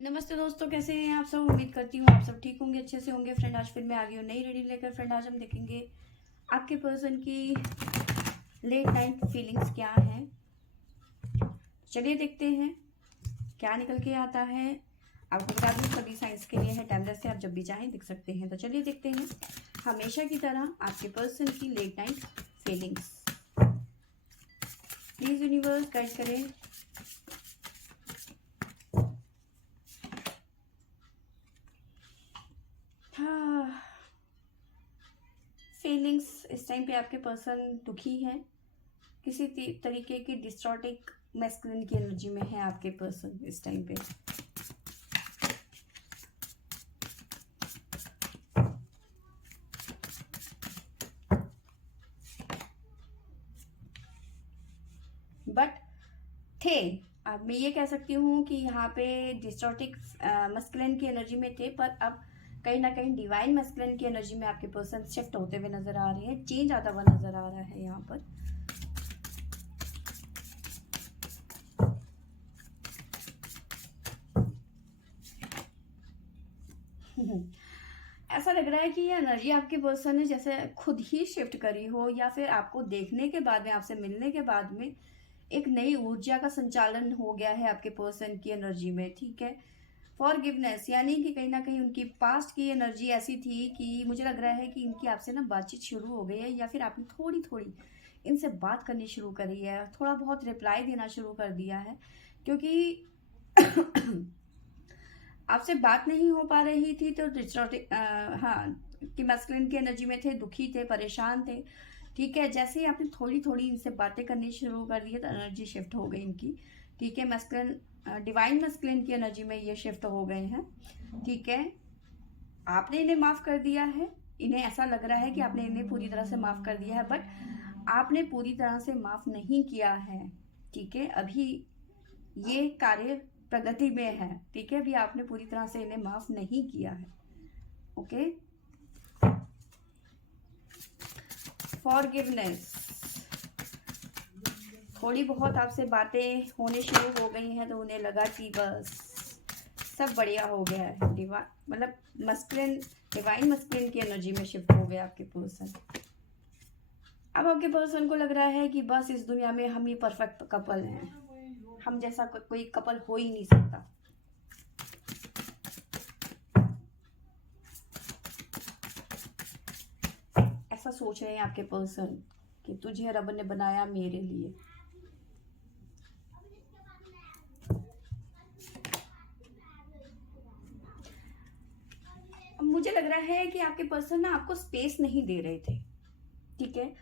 नमस्ते दोस्तों, कैसे हैं आप सब। उम्मीद करती हूँ आप सब ठीक होंगे, अच्छे से होंगे। फ्रेंड, आज फिर मैं आ गई हूँ नई रीडिंग लेकर। फ्रेंड, आज हम देखेंगे आपके पर्सन की लेट नाइट फीलिंग्स क्या हैं। चलिए देखते हैं क्या निकल के आता है। आपको बता दूँ सभी साइंस के लिए है, टाइमलेस से, आप जब भी चाहें देख सकते हैं। तो चलिए देखते हैं हमेशा की तरह आपके पर्सन की late night feelings. Please universe guide करें। हाँ, फीलिंग्स इस टाइम पे आपके पर्सन दुखी है। किसी तरीके की डिस्टॉर्टिक मैस्कुलिन की एनर्जी में है आपके पर्सन इस टाइम पे। बट थे, अब मैं ये कह सकती हूँ कि यहाँ पे डिस्टॉर्टिक मैस्कुलिन की एनर्जी में थे, पर अब कहीं ना कहीं डिवाइन मैस्कुलिन की एनर्जी में आपके पर्सन शिफ्ट होते हुए नजर आ रहे हैं। चेंज आता हुआ नजर आ रहा है यहाँ पर। ऐसा लग रहा है कि ये एनर्जी आपके पर्सन ने जैसे खुद ही शिफ्ट करी हो, या फिर आपको देखने के बाद में, आपसे मिलने के बाद में एक नई ऊर्जा का संचालन हो गया है आपके पर्सन की एनर्जी में। ठीक है, फॉरगिवनेस, यानी कि कहीं ना कहीं उनकी पास्ट की एनर्जी ऐसी थी कि मुझे लग रहा है कि इनकी आपसे ना बातचीत शुरू हो गई है, या फिर आपने थोड़ी थोड़ी इनसे बात करनी शुरू करी है, थोड़ा बहुत रिप्लाई देना शुरू कर दिया है। क्योंकि आपसे बात नहीं हो पा रही थी तो डिस्टॉर्टिक, हाँ, कि मैस्कुलिन की एनर्जी में थे, दुखी थे, परेशान थे। ठीक है, जैसे ही आपने थोड़ी थोड़ी इनसे बातें करनी शुरू कर दी है तो एनर्जी शिफ्ट हो गई इनकी। ठीक है, मैस्कुलिन, डिवाइन मैस्कुलिन की एनर्जी में ये शिफ्ट हो गए हैं। ठीक है, आपने इन्हें माफ कर दिया है। इन्हें ऐसा लग रहा है कि आपने इन्हें पूरी तरह से माफ कर दिया है, बट आपने पूरी तरह से माफ नहीं किया है। ठीक है, अभी ये कार्य प्रगति में है। ठीक है, अभी आपने पूरी तरह से इन्हें माफ नहीं किया है। ओके, फॉरगिवनेस, थोड़ी बहुत आपसे बातें होने शुरू हो गई हैं तो उन्हें लगा कि बस सब बढ़िया हो गया है। मतलब मस्कुलिन, डिवाइन मस्कुलिन की एनर्जी में शिफ्ट हो गया आपके पर्सन। अब आपके पर्सन को लग रहा है कि बस इस दुनिया में हम ही परफेक्ट कपल हैं, हम जैसा कोई कपल हो ही नहीं सकता। ऐसा सोच रहे हैं आपके पर्सन कि तुझे रब ने बनाया मेरे लिए। मुझे लग रहा है कि आपके पर्सन ना आपको स्पेस नहीं दे रहे थे। ठीक है,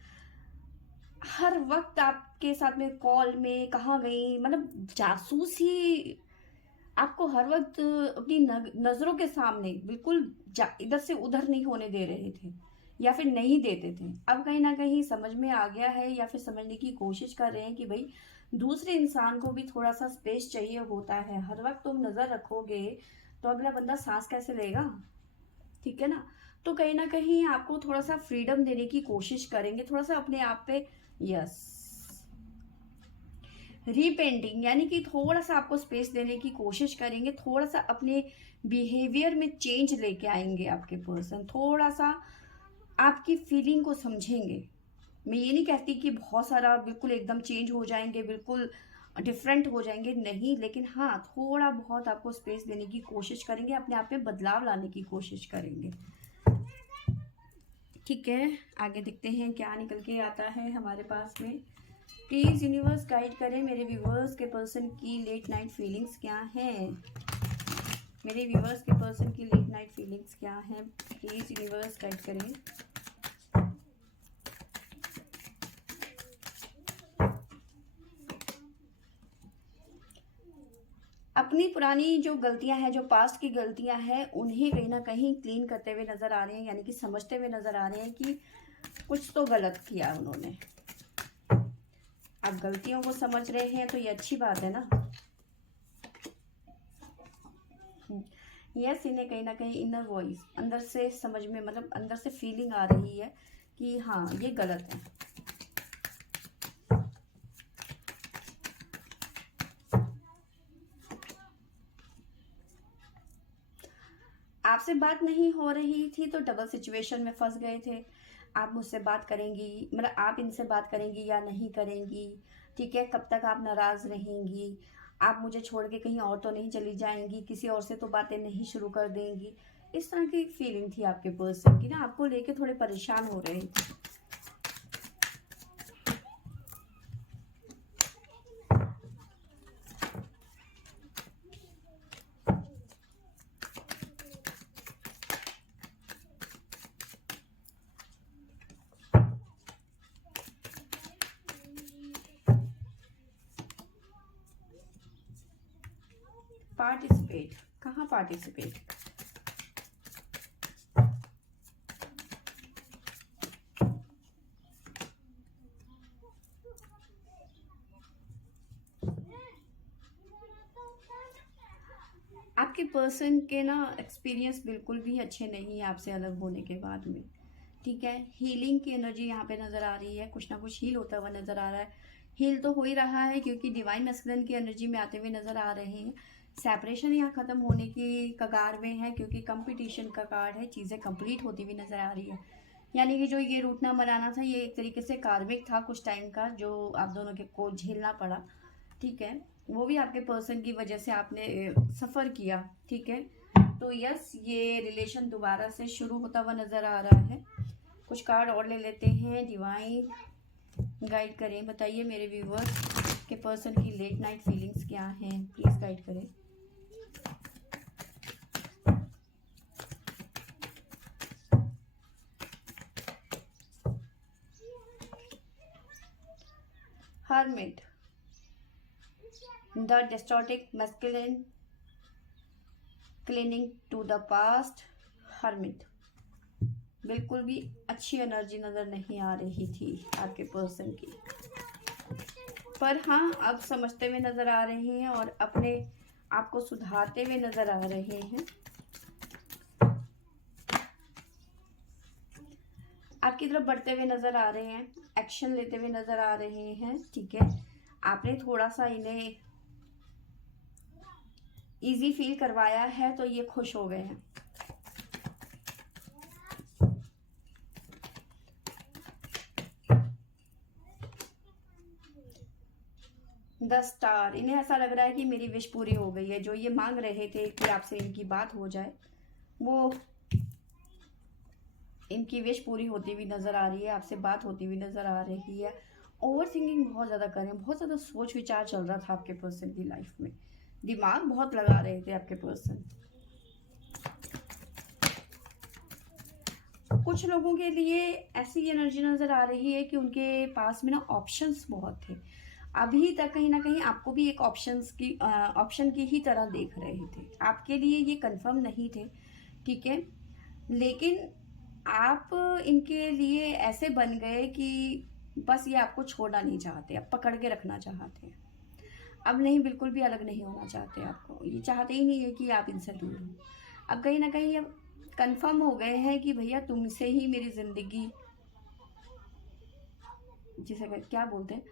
हर वक्त आपके साथ में कॉल में कहाँ गई, मतलब जासूस ही आपको हर वक्त अपनी नजरों के सामने बिल्कुल इधर से उधर नहीं होने दे रहे थे, या फिर नहीं देते थे। अब कहीं ना कहीं समझ में आ गया है, या फिर समझने की कोशिश कर रहे हैं कि भाई दूसरे इंसान को भी थोड़ा सा स्पेस चाहिए होता है। हर वक्त तुम नजर रखोगे तो अगला बंदा सांस कैसे लेगा। ठीक है ना, तो कहीं ना कहीं आपको थोड़ा सा फ्रीडम देने की कोशिश करेंगे, थोड़ा सा अपने आप पे। यस, रीपेंटिंग, यानी कि थोड़ा सा आपको स्पेस देने की कोशिश करेंगे, थोड़ा सा अपने बिहेवियर में चेंज लेके आएंगे आपके पर्सन, थोड़ा सा आपकी फीलिंग को समझेंगे। मैं ये नहीं कहती कि बहुत सारा बिल्कुल एकदम चेंज हो जाएंगे, बिल्कुल डिफरेंट हो जाएंगे, नहीं, लेकिन हाँ, थोड़ा बहुत आपको स्पेस देने की कोशिश करेंगे, अपने आप में बदलाव लाने की कोशिश करेंगे। ठीक है, आगे देखते हैं क्या निकल के आता है हमारे पास में। प्लीज यूनिवर्स गाइड करें मेरे व्यूवर्स के पर्सन की लेट नाइट फीलिंग्स क्या हैं। मेरे व्यूवर्स के पर्सन की लेट नाइट फीलिंग्स क्या हैं, प्लीज यूनिवर्स गाइड करें। अपनी पुरानी जो गलतियां हैं, जो पास्ट की गलतियां हैं, उन्हें कहीं ना कहीं क्लीन करते हुए नजर आ रहे हैं, यानी कि समझते हुए नजर आ रहे हैं कि कुछ तो गलत किया उन्होंने। आप गलतियों को समझ रहे हैं तो ये अच्छी बात है ना। यस, इन्हें कहीं ना कहीं इनर वॉइस अंदर से समझ में, मतलब अंदर से फीलिंग आ रही है कि हाँ, ये गलत है। आपसे बात नहीं हो रही थी तो डबल सिचुएशन में फंस गए थे। आप मुझसे बात करेंगी, मतलब आप इनसे बात करेंगी या नहीं करेंगी, ठीक है, कब तक आप नाराज रहेंगी, आप मुझे छोड़ के कहीं और तो नहीं चली जाएंगी, किसी और से तो बातें नहीं शुरू कर देंगी। इस तरह की फीलिंग थी आपके पर्सन की ना, आपको लेके थोड़े परेशान हो रहे थे। पार्टिसिपेट, कहाँ पार्टिसिपेट? आपके पर्सन के ना एक्सपीरियंस बिल्कुल भी अच्छे नहीं है आपसे अलग होने के बाद में, ठीक है। हीलिंग की एनर्जी यहाँ पे नज़र आ रही है, कुछ ना कुछ हील होता हुआ नज़र आ रहा है। हील तो हो ही रहा है क्योंकि डिवाइन मैस्कुलिन की एनर्जी में आते हुए नज़र आ रहे हैं। सेपरेशन यहाँ ख़त्म होने की कगार में है क्योंकि कंपटीशन का कार्ड है, चीज़ें कंप्लीट होती हुई नज़र आ रही है। यानी कि जो ये रूठना मनाना था ये एक तरीके से कार्मिक था कुछ टाइम का, जो आप दोनों के को झेलना पड़ा, ठीक है। वो भी आपके पर्सन की वजह से आपने सफ़र किया, ठीक है। तो यस, ये रिलेशन दोबारा से शुरू होता हुआ नज़र आ रहा है। कुछ कार्ड और ले लेते हैं। डिवाइन गाइड करें, बताइए मेरे व्यूवर्स के पर्सन की लेट नाइट फीलिंग्स क्या हैं, प्लीज़ गाइड करें। Hermit, the distorted masculine cleaning to the past. Hermit, बिल्कुल भी अच्छी एनर्जी नज़र नहीं आ रही थी आपके पर्सन की, पर हाँ अब समझते हुए नज़र आ रहे हैं और अपने आप को सुधारते हुए नज़र आ रहे हैं। आपकी तरफ बढ़ते हुए नज़र आ रहे हैं, एक्शन लेते हुए नज़र आ रहे हैं, ठीक है। आपने थोड़ा सा इन्हें इजी फील करवाया है तो ये खुश हो गए हैं। द स्टार, इन्हें ऐसा लग रहा है कि मेरी विश पूरी हो गई है, जो ये मांग रहे थे कि आपसे इनकी बात हो जाए, वो इनकी विश पूरी होती हुई नज़र आ रही है, आपसे बात होती हुई नज़र आ रही है। ओवर थिंकिंग बहुत ज़्यादा करें, बहुत ज़्यादा सोच विचार चल रहा था आपके पर्सन की लाइफ में, दिमाग बहुत लगा रहे थे आपके पर्सन। कुछ लोगों के लिए ऐसी एनर्जी नज़र आ रही है कि उनके पास में ना ऑप्शंस बहुत थे, अभी तक कहीं ना कहीं आपको भी एक ऑप्शन की ही तरह देख रहे थे, आपके लिए ये कंफर्म नहीं थे, ठीक है। लेकिन आप इनके लिए ऐसे बन गए कि बस ये आपको छोड़ना नहीं चाहते, अब पकड़ के रखना चाहते हैं, अब नहीं, बिल्कुल भी अलग नहीं होना चाहते, आपको ये चाहते ही नहीं है कि आप इनसे दूर हो। अब कहीं ना कहीं अब कंफर्म हो गए हैं कि भैया तुमसे ही मेरी ज़िंदगी, जिसे क्या बोलते हैं,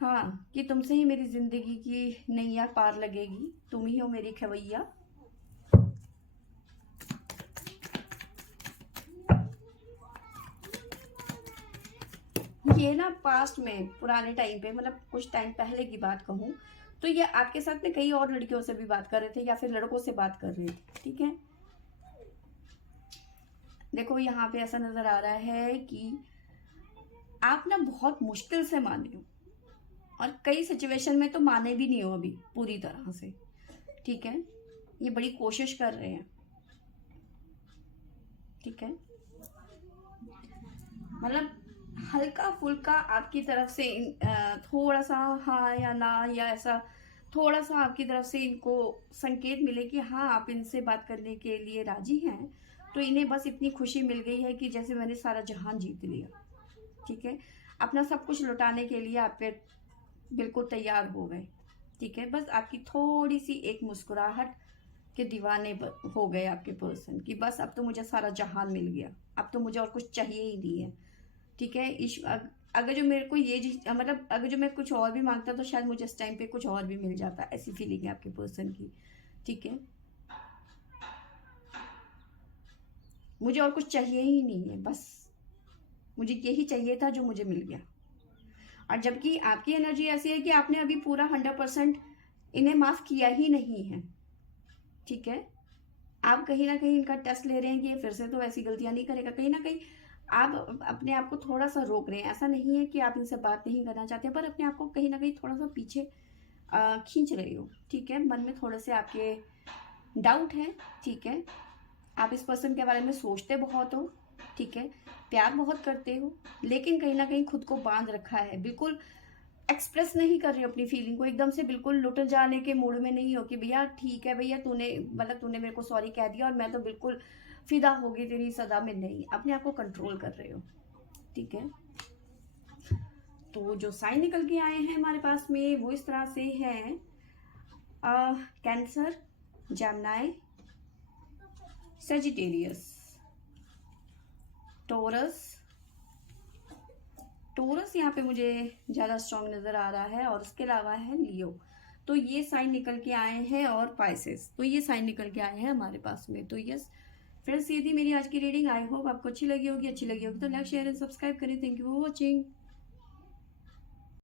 हाँ, कि तुमसे ही मेरी ज़िंदगी की नैया पार लगेगी, तुम ही हो मेरी खवैया। ये ना पास्ट में, पुराने टाइम पे, मतलब कुछ टाइम पहले की बात कहूँ तो ये आपके साथ में कई और लड़कियों से भी बात कर रहे थे या फिर लड़कों से बात कर रहे थे, ठीक है। देखो यहाँ पे ऐसा नजर आ रहा है कि आप ना बहुत मुश्किल से माने हो और कई सिचुएशन में तो माने भी नहीं हो अभी पूरी तरह से, ठीक है। ये बड़ी कोशिश कर रहे हैं, ठीक है, मतलब हल्का फुल्का आपकी तरफ से थोड़ा सा हाँ या ना या ऐसा थोड़ा सा आपकी तरफ से इनको संकेत मिले कि हाँ आप इनसे बात करने के लिए राजी हैं, तो इन्हें बस इतनी खुशी मिल गई है कि जैसे मैंने सारा जहान जीत लिया, ठीक है। अपना सब कुछ लुटाने के लिए आप पे बिल्कुल तैयार हो गए, ठीक है। बस आपकी थोड़ी सी एक मुस्कुराहट के दीवाने हो गए आपके पर्सन की, बस अब तो मुझे सारा जहान मिल गया, अब तो मुझे और कुछ चाहिए ही नहीं है, ठीक है। अगर जो मेरे को ये मतलब अगर जो मैं कुछ और भी मांगता तो शायद मुझे इस टाइम पे कुछ और भी मिल जाता, ऐसी फीलिंग है आपके पर्सन की, ठीक है। मुझे और कुछ चाहिए ही नहीं है, बस मुझे यही चाहिए था जो मुझे मिल गया। और जबकि आपकी एनर्जी ऐसी है कि आपने अभी पूरा 100% इन्हें माफ़ किया ही नहीं है, ठीक है। आप कहीं ना कहीं इनका टेस्ट ले रहे हैं कि ये फिर से तो ऐसी गलतियां नहीं करेगा। कहीं ना कहीं आप अपने आप को थोड़ा सा रोक रहे हैं। ऐसा नहीं है कि आप इनसे बात नहीं करना चाहते, पर अपने आप को कहीं ना कहीं थोड़ा सा पीछे खींच रहे हो, ठीक है। मन में थोड़े से आपके डाउट है, ठीक है। आप इस पर्सन के बारे में सोचते बहुत हो, ठीक है, प्यार बहुत करते हो, लेकिन कहीं ना कहीं खुद को बांध रखा है। बिल्कुल एक्सप्रेस नहीं कर रहे हो अपनी फीलिंग को, एकदम से बिल्कुल लुट जाने के मूड में नहीं हो कि भैया ठीक है भैया, तूने मतलब तूने मेरे को सॉरी कह दिया और मैं तो बिल्कुल फिदा हो गई तेरी सदा में। नहीं, अपने आप को कंट्रोल कर रहे हो, ठीक है। तो जो साइन निकल के आए हैं हमारे पास में वो इस तरह से हैं, Cancer, Gemini, Sagittarius, Taurus. Taurus यहाँ पे मुझे ज़्यादा स्ट्रॉन्ग नज़र आ रहा है, और उसके अलावा है लियो। तो ये साइन निकल के आए हैं, और पाइसेस, तो ये साइन निकल के आए हैं हमारे पास में। तो यस फ्रेंड्स, ये थी मेरी आज की रीडिंग। आई होप आपको अच्छी लगी होगी। अच्छी लगी होगी तो लाइक शेयर एंड सब्सक्राइब करें। Thank you for watching.